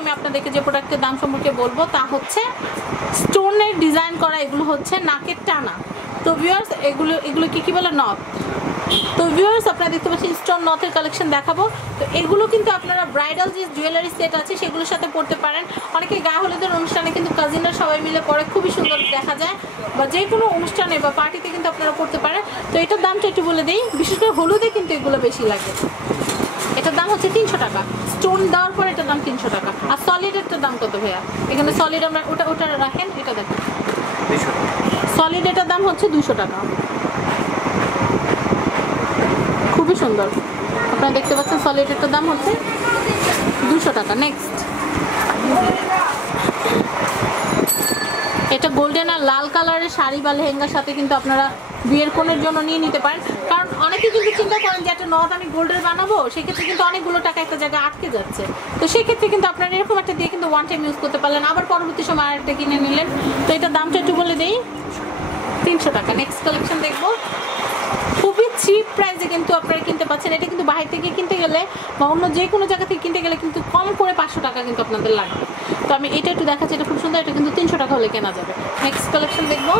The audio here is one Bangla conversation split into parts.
আমি আপনাদেরকে যে প্রোডাক্টের দাম সম্পর্কে বলবো তা হচ্ছে স্টোনের ডিজাইন করা, এগুলো হচ্ছে নাকের টানা। তো ভিউয়ার্স এগুলো কি বলে, নথ। তো ভিউয়ার্স আপনারা দেখতে পাচ্ছেন স্টোন নথের কালেকশন দেখাবো। তো এগুলো কিন্তু আপনারা ব্রাইডাল যে জুয়েলারি সেট আছে সেগুলোর সাথে পরতে পারেন। অনেকে গায়ে হলুদের অনুষ্ঠানে কিন্তু কাজিনরা সবাই মিলে পরে, খুবই সুন্দর দেখা যায়, বা যে কোনো অনুষ্ঠানে বা পার্টিতে কিন্তু আপনারা পরতে পারেন। তো এটার দামটা একটু বলে দিই, বিশেষ করে হলুদে কিন্তু এগুলো বেশি লাগে। এটার দাম হচ্ছে 300 টাকা, স্টোন দেওয়ার পর এটার দাম 300 টাকা। আর সলিডেরটার দাম কত ভাইয়া? এখানে সলিড আমরা ওটা রাখেন, এটা দেখেন সলিড, এটার দাম হচ্ছে 200 টাকা। খুবই সুন্দর, আপনারা দেখতে পাচ্ছেন সলিড, এটার দাম হচ্ছে 200 টাকা। নেক্সট, এটা গোল্ডেন আর লাল কালারের শাড়ি বা লেহেঙ্গার সাথে কিন্তু আপনারা বিয়ের কোণের জন্য নিয়ে নিতে পারেন। কারণ অনেকে কিন্তু চিন্তা করেন যে একটা নথ আমি গোল্ডের বানাবো, সেক্ষেত্রে কিন্তু অনেকগুলো টাকা একটা জায়গায় আটকে যাচ্ছে। তো সেক্ষেত্রে কিন্তু আপনারা এরকম একটা দিয়ে কিন্তু ওয়ান টাইম ইউজ করতে পারলেন, আবার পরবর্তী সময় আরেকটা কিনে নিলেন। তো এটার দামটা একটু বলে দিই, 300 টাকা। নেক্সট কালেকশন দেখবো, খুবই চিপ প্রাইসে কিন্তু আপনারা কিনতে পাচ্ছেন। এটা কিন্তু বাইরে থেকে কিনতে গেলে বা অন্য যে কোনো জায়গা থেকে কিনতে গেলে কিন্তু কম করে 500 টাকা কিন্তু আপনাদের লাগবে। তো আমি এটা একটু দেখাচ্ছি, এটা খুব সুন্দর, এটা কিন্তু 300 টাকা হলে কেনা যাবে। নেক্সট কালেকশন দেখবো,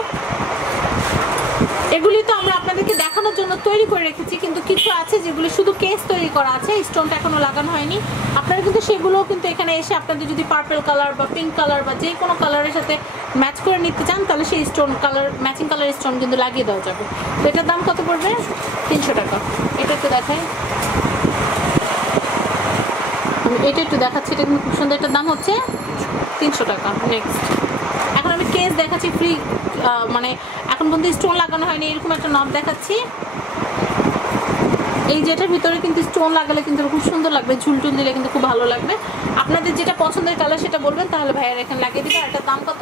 এগুলি তো আমরা আপনাদেরকে দেখানোর জন্য তৈরি করে রেখেছি, কিন্তু কিছু আছে যেগুলি শুধু কেস তৈরি করা আছে, স্টোনটা এখনো লাগানো হয়নি। আপনারা কিন্তু সেগুলোও কিন্তু এখানে এসে আপনাদের যদি পার্পল কালার বা পিঙ্ক কালার বা যে কোনো কালারের সাথে ম্যাচ করে নিতে চান, তাহলে সেই stone colour, matching colour stone কিন্তু লাগিয়ে দেওয়া যাবে। তো এটার দাম কত পড়বে? 300 টাকা। এটা একটু দেখাই, এটা একটু দেখাচ্ছি, এটা কিন্তু খুব সুন্দর, এটার দাম হচ্ছে 300 টাকা। নেক্সট, এখন আমি কেস দেখাচ্ছি ফ্রি, মানে এখন পর্যন্ত স্টোন লাগানো হয়নি, এরকম একটা নব দেখাচ্ছি। এই যেটার ভিতরে কিন্তু স্টোন লাগালে কিন্তু খুব সুন্দর লাগবে, ঝুলটুল দিলে কিন্তু খুব ভালো লাগবে। আপনাদের যেটা পছন্দের কালার সেটা বলবেন, তাহলে ভাইয়ের এখানে লাগিয়ে দিবে। এটার দাম কত?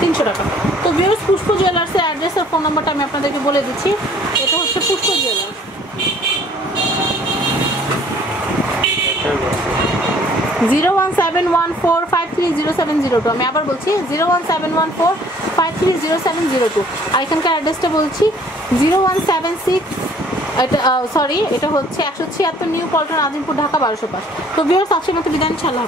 300 টাকা। তো ভিউয়ার্স, পুষ্প জুয়েলার্সের অ্যাড্রেস আর ফোন নাম্বারটা আমি আপনাদেরকে বলে দিচ্ছি। এটা হচ্ছে পুষ্প জুয়েলার্স, 01714530702। আমি আবার বলছি 01714530702। আর এখানকার অ্যাড্রেসটা বলছি 0176, এটা হচ্ছে 176 নিউ পল্টন, আজিমপুর, ঢাকা 1205। তো ভিউয়ার্স, আজকের মতো বিদায়, ইনশাআল্লাহ।